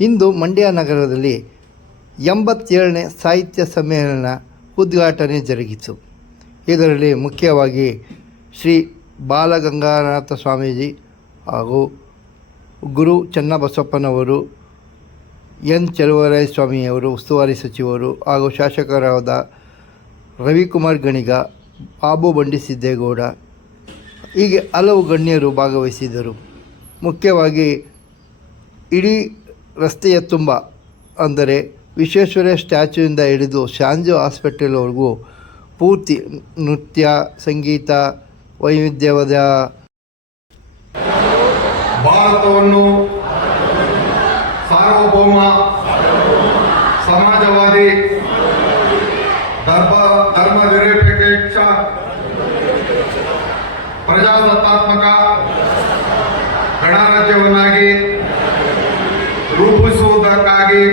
ಇಂದು ಮಂಡ್ಯ ನಗರದಲ್ಲಿ 87ನೇ ಸಾಹಿತ್ಯ ಸಮ್ಮೇಳನ ಉದ್ಘಾಟನೆ ಜರುಗಿತು. ಇದರಲ್ಲಿ ಮುಖ್ಯವಾಗಿ ಶ್ರೀ ಬಾಲಗಂಗಾಧರ ಸ್ವಾಮೀಜಿ ಹಾಗೂ ಗುರು ಚನ್ನಬಸಪ್ಪನವರು, ಎನ್ ಚೆಲುವರಾಯಸ್ವಾಮಿಯವರು, ಉಸ್ತುವಾರಿ ಸಚಿವರು ಹಾಗೂ ಶಾಸಕರಾದ ರವಿಕುಮಾರ್ ಗಣಿಗ, ಬಾಬು ಬಂಡಿ ಸಿದ್ದೇಗೌಡ ಹೀಗೆ ಹಲವು ಗಣ್ಯರು ಭಾಗವಹಿಸಿದರು. ಮುಖ್ಯವಾಗಿ ಇಡೀ ರಸ್ತೆಯ ತುಂಬ ಅಂದರೆ ವಿಶ್ವೇಶ್ವರಯ್ಯ ಸ್ಟ್ಯಾಚ್ಯೂಯಿಂದ ಹಿಡಿದು ಶಾಂಜು ಹಾಸ್ಪಿಟಲ್ವರೆಗೂ ಪೂರ್ತಿ ನೃತ್ಯ, ಸಂಗೀತ, ವೈವಿಧ್ಯವಾದ ಭಾರತವನ್ನು ಸಾರ್ವಭೌಮ ಸಮಾಜವಾದಿ ಧರ್ಮ ನಿರಪೇಕ್ಷ ಪ್ರಜಾಸತ್ತಾತ್ಮಕ ಗಣರಾಜ್ಯವನ್ನಾಗಿ ರೂಪಿಸುವುದಕ್ಕಾಗಿ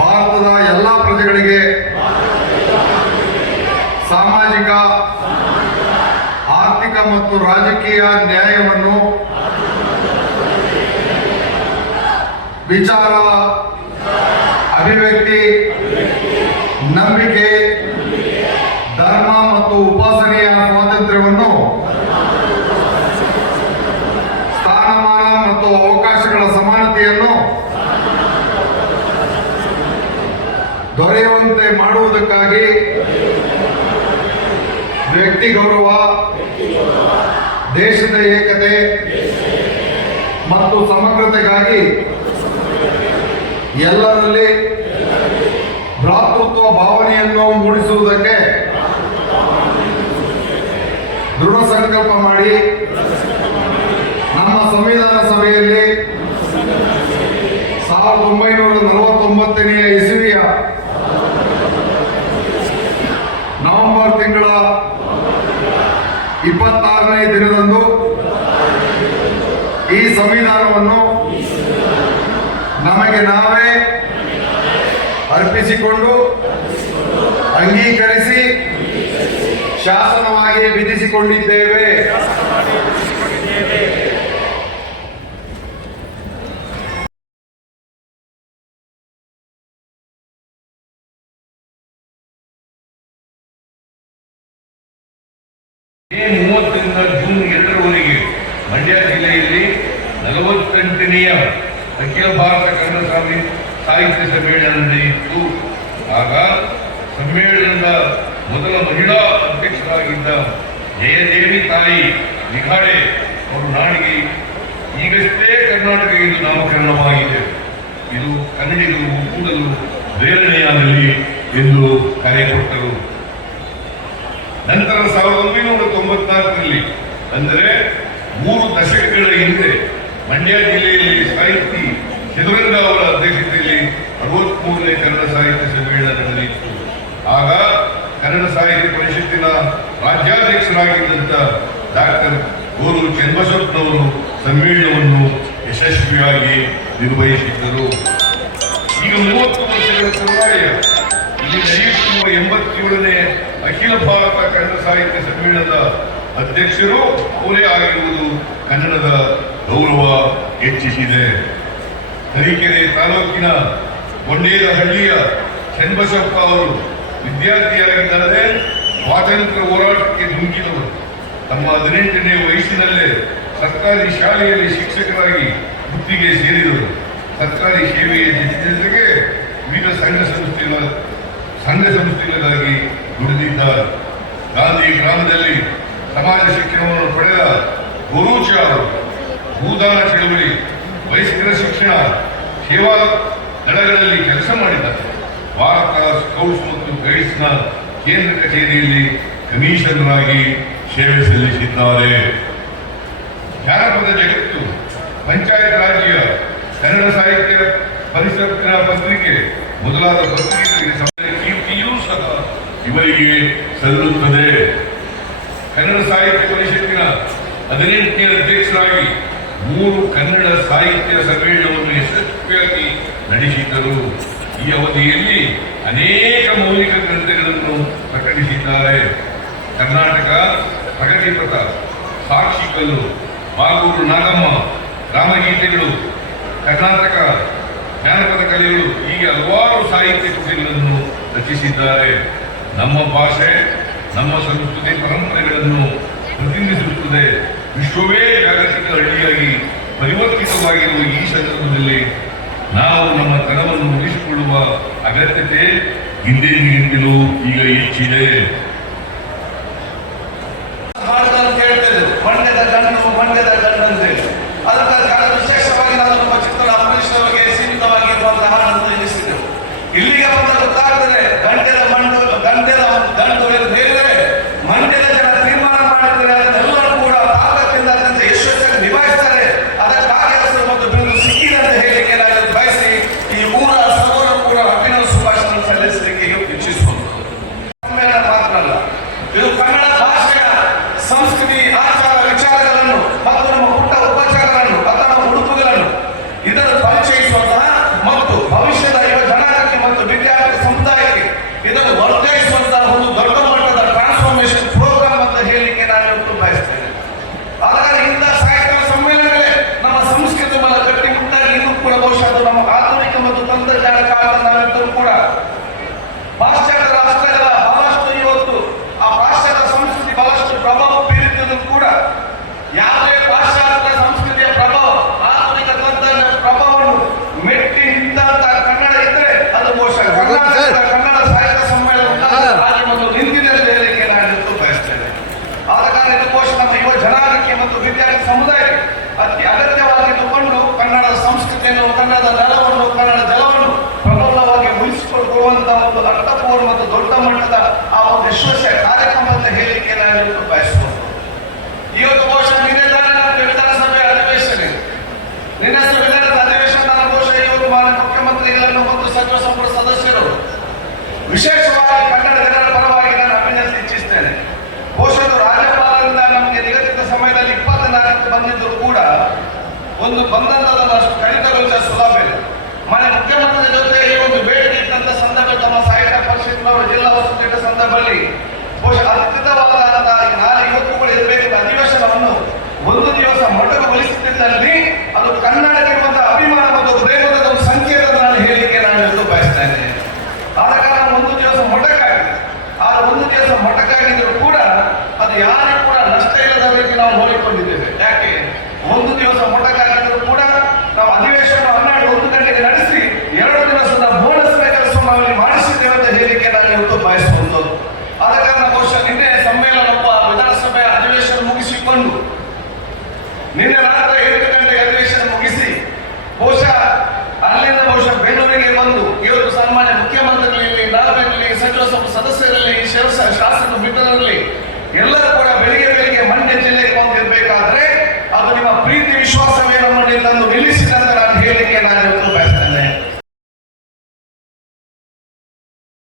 ಭಾರತದ ಎಲ್ಲ ಪ್ರಜೆಗಳಿಗೆ ಸಾಮಾಜಿಕ, ಆರ್ಥಿಕ ಮತ್ತು ರಾಜಕೀಯ ನ್ಯಾಯವನ್ನು, ವಿಚಾರ, ಅಭಿವ್ಯಕ್ತಿ, ನಂಬಿಕೆ, ಧರ್ಮ ಮತ್ತು ಉಪಾಸನೆಯ ಸ್ವಾತಂತ್ರ್ಯವನ್ನು, ಸ್ಥಾನಮಾನ ಮತ್ತು ಅವಕಾಶಗಳ ಸಮಾನತೆಯನ್ನು ದೊರೆಯುವಂತೆ ಮಾಡುವುದಕ್ಕಾಗಿ ವ್ಯಕ್ತಿ ಗೌರವ, ದೇಶದ ಏಕತೆ ಮತ್ತು ಸಮಗ್ರತೆಗಾಗಿ ಎಲ್ಲರಲ್ಲಿ ಭ್ರಾತೃತ್ವ ಭಾವನೆಯನ್ನು ಮೂಡಿಸುವುದಕ್ಕೆ ದೃಢ ಸಂಕಲ್ಪ ಮಾಡಿ ನಮ್ಮ ಸಂವಿಧಾನ ಸಭೆಯಲ್ಲಿ 1949ನೇ ಇಸವಿಯ ನವೆಂಬರ್ ತಿಂಗಳ 26ನೇ ದಿನದಂದು ಈ ಸಂವಿಧಾನವನ್ನು ನಮಗೆ ನಾವೇ ಅರ್ಪಿಸಿಕೊಂಡು ಅಂಗೀಕರಿಸಿ ಶಾಸನವಾಗಿ ವಿಧಿಸಿಕೊಂಡಿದ್ದೇವೆ. ಮೇ 30ರಿಂದ ಜೂನ್ 2ರವರೆಗೆ ಮಂಡ್ಯ ಜಿಲ್ಲೆಯಲ್ಲಿ 48ನೇಯ ಅಖಿಲ ಭಾರತ ಕನ್ನಡ ಸಾಹಿತ್ಯ ಸಮ್ಮೇಳನ ನಡೆಯಿತು. ಆಗ ಸಮ್ಮೇಳನದ ಮೊದಲ ಮಹಿಳಾ ಅಧ್ಯಕ್ಷರಾಗಿದ್ದ ಜಯದೇವಿ ತಾಯಿ ನಿಖಾಡೆ ಅವರು ನಾಡಿಗೆ ಈಗಷ್ಟೇ ಕರ್ನಾಟಕ ಎಂದು ನಾಮಕರಣವಾಗಿದೆ, ಇದು ಕನ್ನಡಿಗರು ಕೂಡಲು ಪ್ರೇರಣೆಯಾಗಲಿ ಎಂದು ಕರೆ ಕೊಟ್ಟರು. ನಂತರ 1994ರಲ್ಲಿ ಅಂದರೆ 3 ದಶಕಗಳ ಹಿಂದೆ ಮಂಡ್ಯ ಜಿಲ್ಲೆಯಲ್ಲಿ ಸಾಹಿತಿ ಚದುರಂಗ ಅವರ ಅಧ್ಯಕ್ಷತೆಯಲ್ಲಿ 63ನೇ ಕನ್ನಡ ಸಾಹಿತ್ಯ ಸಮ್ಮೇಳನ ನಡೆಯಿತು. ಆಗ ಕನ್ನಡ ಸಾಹಿತ್ಯ ಪರಿಷತ್ತಿನ ರಾಜ್ಯಾಧ್ಯಕ್ಷರಾಗಿದ್ದಂಥ ಡಾಕ್ಟರ್ ಗೋರು ಚನ್ನಬಸಪ್ಪನವರು ಸಮ್ಮೇಳನವನ್ನು ಯಶಸ್ವಿಯಾಗಿ ನಿರ್ವಹಿಸಿದ್ದರು. ಈಗ 30 ವರ್ಷಗಳ ತರುವಾಯ ಇಲ್ಲಿ ನಡೆಯುತ್ತಿರುವ 87ನೇ ಅಖಿಲ ಭಾರತ ಕನ್ನಡ ಸಾಹಿತ್ಯ ಸಮ್ಮೇಳನದ ಅಧ್ಯಕ್ಷರು ಅವರೇ ಆಗಿರುವುದು ಕನ್ನಡದ ಗೌರವ ಹೆಚ್ಚಿಸಿದೆ. ತರೀಕೆರೆ ತಾಲೂಕಿನ ಗೊಂಡೇನಹಳ್ಳಿಯ ಚನ್ನಬಸಪ್ಪ ಅವರು ವಿದ್ಯಾರ್ಥಿಯಾಗಿದ್ದರೇ ಸ್ವಾತಂತ್ರ್ಯ ಹೋರಾಟಕ್ಕೆ ಧುಮುಕಿದವರು. ತಮ್ಮ 18ನೇ ವಯಸ್ಸಿನಲ್ಲೇ ಸರ್ಕಾರಿ ಶಾಲೆಯಲ್ಲಿ ಶಿಕ್ಷಕರಾಗಿ ವೃತ್ತಿಗೆ ಸೇರಿದರು. ಸರ್ಕಾರಿ ಸೇವೆಯ ಜೊತೆಗೆ ವಿವಿಧ ಸಂಘ ಸಂಸ್ಥೆಗಳಿಗಾಗಿ ದುಡಿದಿದ್ದಾರೆ. ಗಾಂಧಿ ಗ್ರಾಮದಲ್ಲಿ ಸಮಾಜ ಶಿಕ್ಷಣವನ್ನು ಪಡೆದ ಗುರೂಚ ಅವರು ಭೂದಾನ ಚಳವಳಿ, ವಯಸ್ಕರ ಶಿಕ್ಷಣ, ಸೇವಾ ದಳಗಳಲ್ಲಿ ಕೆಲಸ ಮಾಡಿದ್ದಾರೆ. ಭಾರತ ಸ್ಕೌಟ್ಸ್ ಮತ್ತು ಗೈಡ್ಸ್ನ ಕೇಂದ್ರ ಕಚೇರಿಯಲ್ಲಿ ಕಮಿಷನರ್ ಆಗಿ ಸೇವೆ ಸಲ್ಲಿಸಿದ್ದಾರೆ. ಜಾನಪದ ಜಗತ್ತು, ಪಂಚಾಯತ್ ರಾಜ್ಯ, ಕನ್ನಡ ಸಾಹಿತ್ಯ ಪರಿಷತ್ತಿನ ಪತ್ರಿಕೆ ಮೊದಲಾದ ಪತ್ರಿಕೆಗಳಿಗೆ ಕೀರ್ತಿಯೂ ಸಹ ಇವರಿಗೆ ಸಲ್ಲುತ್ತದೆ. ಕನ್ನಡ ಸಾಹಿತ್ಯ ಪರಿಷತ್ತಿನ 18ನೇ ಅಧ್ಯಕ್ಷರಾಗಿ 3 ಕನ್ನಡ ಸಾಹಿತ್ಯ ಸಮ್ಮೇಳನವನ್ನು ಯಶಸ್ವಿಯಾಗಿ ನಡೆಸಿದ್ದರು. ಈ ಅವಧಿಯಲ್ಲಿ ಅನೇಕ ಮೌಲಿಕ ಗ್ರಂಥಗಳನ್ನು ಪ್ರಕಟಿಸಿದ್ದಾರೆ. ಕರ್ನಾಟಕ ಪ್ರಗತಿಪಥ, ಸಾಕ್ಷಿಕಲ್ಲು, ಬಾಗೂರು ನಾಗಮ್ಮ, ರಾಮಗೀತೆಗಳು, ಕರ್ನಾಟಕ ಜಾನಪದ ಕಲೆಗಳು, ಹೀಗೆ ಹಲವಾರು ಸಾಹಿತ್ಯ ಕೃತಿಗಳನ್ನು ರಚಿಸಿದ್ದಾರೆ. ನಮ್ಮ ಭಾಷೆ, ನಮ್ಮ ಸಂಸ್ಕೃತಿ ಪರಂಪರೆಗಳನ್ನು ಪ್ರತಿನಿಧಿಸುತ್ತದೆ. ವಿಶ್ವವೇ ಜಾಗತಿಕ ಹಳ್ಳಿಯಾಗಿ ಪರಿವರ್ತಿತವಾಗಿರುವ ಈ ಸಂದರ್ಭದಲ್ಲಿ ನಾವು ನಮ್ಮ ತನವನ್ನು ಉಳಿಸಿಕೊಳ್ಳುವ ಅಗತ್ಯತೆ ಹಿಂದೆಂದಿಗಿಂತಲೂ ಈಗ ಹೆಚ್ಚಿದೆ. ಮಂಡ್ಯದ ಗಂಡು ಅಂತೇಳಿ ಅದಕ್ಕಾಗಿ ವಿಶೇಷವಾಗಿ ನಾವು ನಮ್ಮ ಚಿತ್ರ ಅಮರೀಶ್ವರಿಗೆ ಸೀಮಿತವಾಗಿರುವಂತಹ ಅಂತ ಎನಿಸಿದೆವು. ಇಲ್ಲಿಗೆ ಬಂದ ಗೊತ್ತಾಗ್ತದೆ ಗಂಟೆದ ಗಂಡು ಎಂದು ಹೇಳಿದರೆ ಮಂಡ್ಯದ ಜನ ತೀರ್ಮಾನ ಮಾಡಿದರೆ ಅದನ್ನೆಲ್ಲರೂ ಕೂಡ ತಾಕತ್ತಿಂದ ಅತ್ಯಂತ ಯಶಸ್ವಿಯಾಗಿ ನಿಭಾಯಿಸ್ತಾರೆ. ಅದಕ್ಕಾಗಿ ಹೆಸರು ಮತ್ತು ಬಿರುದು ಸಿಕ್ಕಿದೆ ಅಂತ ಹೇಳಿಕೆ ನಾನು ಬಯಸಿ ಈ ಸರ್ವರು ಕೂಡ ಅಭಿನವ ಶುಭಾಶಯ ಸಲ್ಲಿಸಲಿಕ್ಕೆ ಇಚ್ಛಿಸುವುದು. ಸಮ್ಮೇಳನ ಮಾತ್ರ ಅಲ್ಲ, ಇದು ಕನ್ನಡ ಭಾಷೆಯ ಸಂಸ್ಕೃತಿ, ಆಚಾರ ವಿಚಾರಗಳನ್ನು ಮತ್ತು ನಮ್ಮ ಪುಟ್ಟ ಉಪಚಾರಗಳನ್ನು ಅಥವಾ ಉಡುಪುಗಳನ್ನು ಇದನ್ನು ಪರಿಚಯಿಸುವಂತಹ ಮತ್ತು ಭವಿಷ್ಯದ ಯುವ ಜನಾಂಗಕ್ಕೆ ಮತ್ತು ವಿದ್ಯಾರ್ಥಿ ಸಮುದಾಯಕ್ಕೆ ಇದನ್ನು ವರ್ಗಾಯಿಸುವಂತಹ ಒಂದು ದೊಡ್ಡ ಮಟ್ಟದ ಟ್ರಾನ್ಸ್ಫಾರ್ಮೇಶನ್ ಪ್ರೋಗ್ರಾಮ್ ಅಂತ ಹೇಳಲಿಕ್ಕೆ ನಾನು ಬಯಸ್ತೇನೆ. ಹಾಗಾಗಿ ಇಂತಹ ಸಾಹಿತ್ಯ ಸಮ್ಮೇಳನಗಳೇ ನಮ್ಮ ಸಂಸ್ಕೃತಿ ಮೇಲೆ ಗಟ್ಟಿಮುಟ್ಟಾಗಿ ಇದು ಕೂಡ ಬಹುಶಃ ನಮ್ಮ ಆಧುನಿಕ ಮತ್ತು ತಂತ್ರಜ್ಞಾನ ಕಾಲದ ನಾವಿದ್ದರೂ ಕೂಡ ಪಾಶ್ಚಾತ್ಯ ರಾಷ್ಟ್ರಗಳ ಬಹಳಷ್ಟು ಇವತ್ತು ಆ ಪಾಶ್ಚಾತ್ಯ ಸಂಸ್ಕೃತಿ ಬಹಳಷ್ಟು ಪ್ರಭಾವ ಬೀರುತ್ತಿದ್ದು ಕೂಡ ಯಾವುದೇ ಪಾಶ್ಚಾತ್ಯ ಸಂಸ್ಕೃತಿಯ ಪ್ರಭಾವ, ಆಧುನಿಕ ತಂತ್ರಜ್ಞಾನ ಪ್ರಭಾವವನ್ನು ಮೆಟ್ಟಿ ನಿಂತಹ ಕನ್ನಡ ಇದ್ರೆ ಅದು ಬಹುಶಃ ಕನ್ನಡ ಸಾಹಿತ್ಯ ಸಮ್ಮೇಳನ ಹಾಗೆ ಮತ್ತು ನಿಂತಿದೆ ಅಂತ ಹೇಳಲಿಕ್ಕೆ ನಾನು ಬಯಸ್ತೇನೆ. ಆದ ಕಾರಣ ಇದು ಬಹುಶಃ ನಮ್ಮ ಯುವ ಜನಾಂಗಕ್ಕೆ ಮತ್ತು ವಿದ್ಯಾರ್ಥಿ ಸಮುದಾಯಕ್ಕೆ ಅತಿ ಅಗತ್ಯವಾಗಿದ್ದುಕೊಂಡು ಕನ್ನಡದ ಸಂಸ್ಕೃತಿಯನ್ನು, ಕನ್ನಡದ ನೆಲವನ್ನು, ಕನ್ನಡ ಜಲವನ್ನು ಪ್ರಬಲವಾಗಿ ಉಳಿಸಿಕೊಳ್ಳುವಂತಹ ಒಂದು ಅರ್ಥಪೂರ್ಣ ಮತ್ತು ದೊಡ್ಡ ಮಟ್ಟದ ಆ ಒಂದು ಯಶಸ್ವಿಯ ಕಾರ್ಯಕ್ರಮ ಅಂತ ಹೇಳಿಕೆ ನಾನು ಬಯಸುವುದು. ಇವತ್ತು ಬಹುಶಃ ನಿನ್ನೆ ವಿಧಾನಸಭೆ ಅಧಿವೇಶನ ಇದೆ. ನಿನ್ನೆ ಸಂವಿಧಾನದ ಅಧಿವೇಶನ ನಾನು ಬಹುಶಃ ಇವತ್ತು ಮಾನ್ಯ ಮುಖ್ಯಮಂತ್ರಿಗಳನ್ನು ಮತ್ತು ಸಚಿವ ಸಂಪುಟ ಸದಸ್ಯರು ವಿಶೇಷವಾಗಿ ಕನ್ನಡ ಜನರ ಪರವಾಗಿ ನಾನು ಅಭಿನಂದಿಸಿ ಇಚ್ಛಿಸ್ತೇನೆ. ಬಹುಶಃ ರಾಜ್ಯಪಾಲರಿಂದ ನಮಗೆ ನಿಗದಿತ ಸಮಯದಲ್ಲಿ 24 ಬಂದಿದ್ದರೂ ಕೂಡ ಒಂದು ಬಂದಂತದನ್ನು ಅಷ್ಟು ಕಡಿತಗೊಳಿಸುವ ಸುಲಭ ಇಲ್ಲ. ಮಾನ್ಯ ಮುಖ್ಯಮಂತ್ರಿ ಜೊತೆ ಈ ಒಂದು ಬೇಡಿಕೆ ಇದ್ದಂತ ಸಂದರ್ಭ ತಮ್ಮ ಸಾಹಿತ್ಯ ಪರಿಷತ್ನವರು ಜಿಲ್ಲಾ ವಸತಿ ಸಂದರ್ಭದಲ್ಲಿ ಬಹುಶಃ ಅತ್ಯುತ್ತಮವಾದಂತಹ ನಾಳೆ ಇವತ್ತುಗಳು ಇರಬೇಕು ಅಧಿವೇಶನವನ್ನು ಒಂದು ದಿವಸ ಮೊಟಕುಗೊಳಿಸುತ್ತಿದ್ದಲ್ಲಿ ಅದು ಕನ್ನಡಕ್ಕಿರುವಂತಹ ಅಭಿಮಾನ ಮತ್ತು ಪ್ರೇಮದ ಒಂದು ಸಂಕೇತ ನಾನು ಹೇಳಿಕೆ ನಾನು ಬಯಸ್ತಾ ಇದ್ದೇನೆ. ಆದ ಕಾರಣ ಒಂದು ದಿವಸ ಮೊಟಕಾಗಿದೆ. ಆ ಒಂದು ದಿವಸ ಮೊಟಕಾಗಿದ್ದರೂ ಕೂಡ ಅದು ಯಾರಿಗೂ ಕೂಡ ನಷ್ಟ ಇಲ್ಲದ ರೀತಿ ನಾವು ನೋಡಿಕೊಂಡಿದ್ದೇವೆ. ಯಾಕೆ ಒಂದು ದಿವಸ ಮೊಟಕಾಗಿದ್ದರೂ ಕೂಡ ನಾವು ಅಧಿವೇಶನ 12 ಗಂಟೆಗೆ ನಡೆಸಿ 2 ದಿವಸದ ಬೋನಸ್ ಕೆಲಸವನ್ನು ನಾವಿಲ್ಲಿ ಮಾಡಿಸಿದ್ದೇವೆ ಅಂತ ಹೇಳಿಕೆ ನಾನು ಇವತ್ತು ಬಯಸುವಂಥದ್ದು. ಆದ ಕಾರಣ ಬಹುಶಃ ನಿನ್ನೆ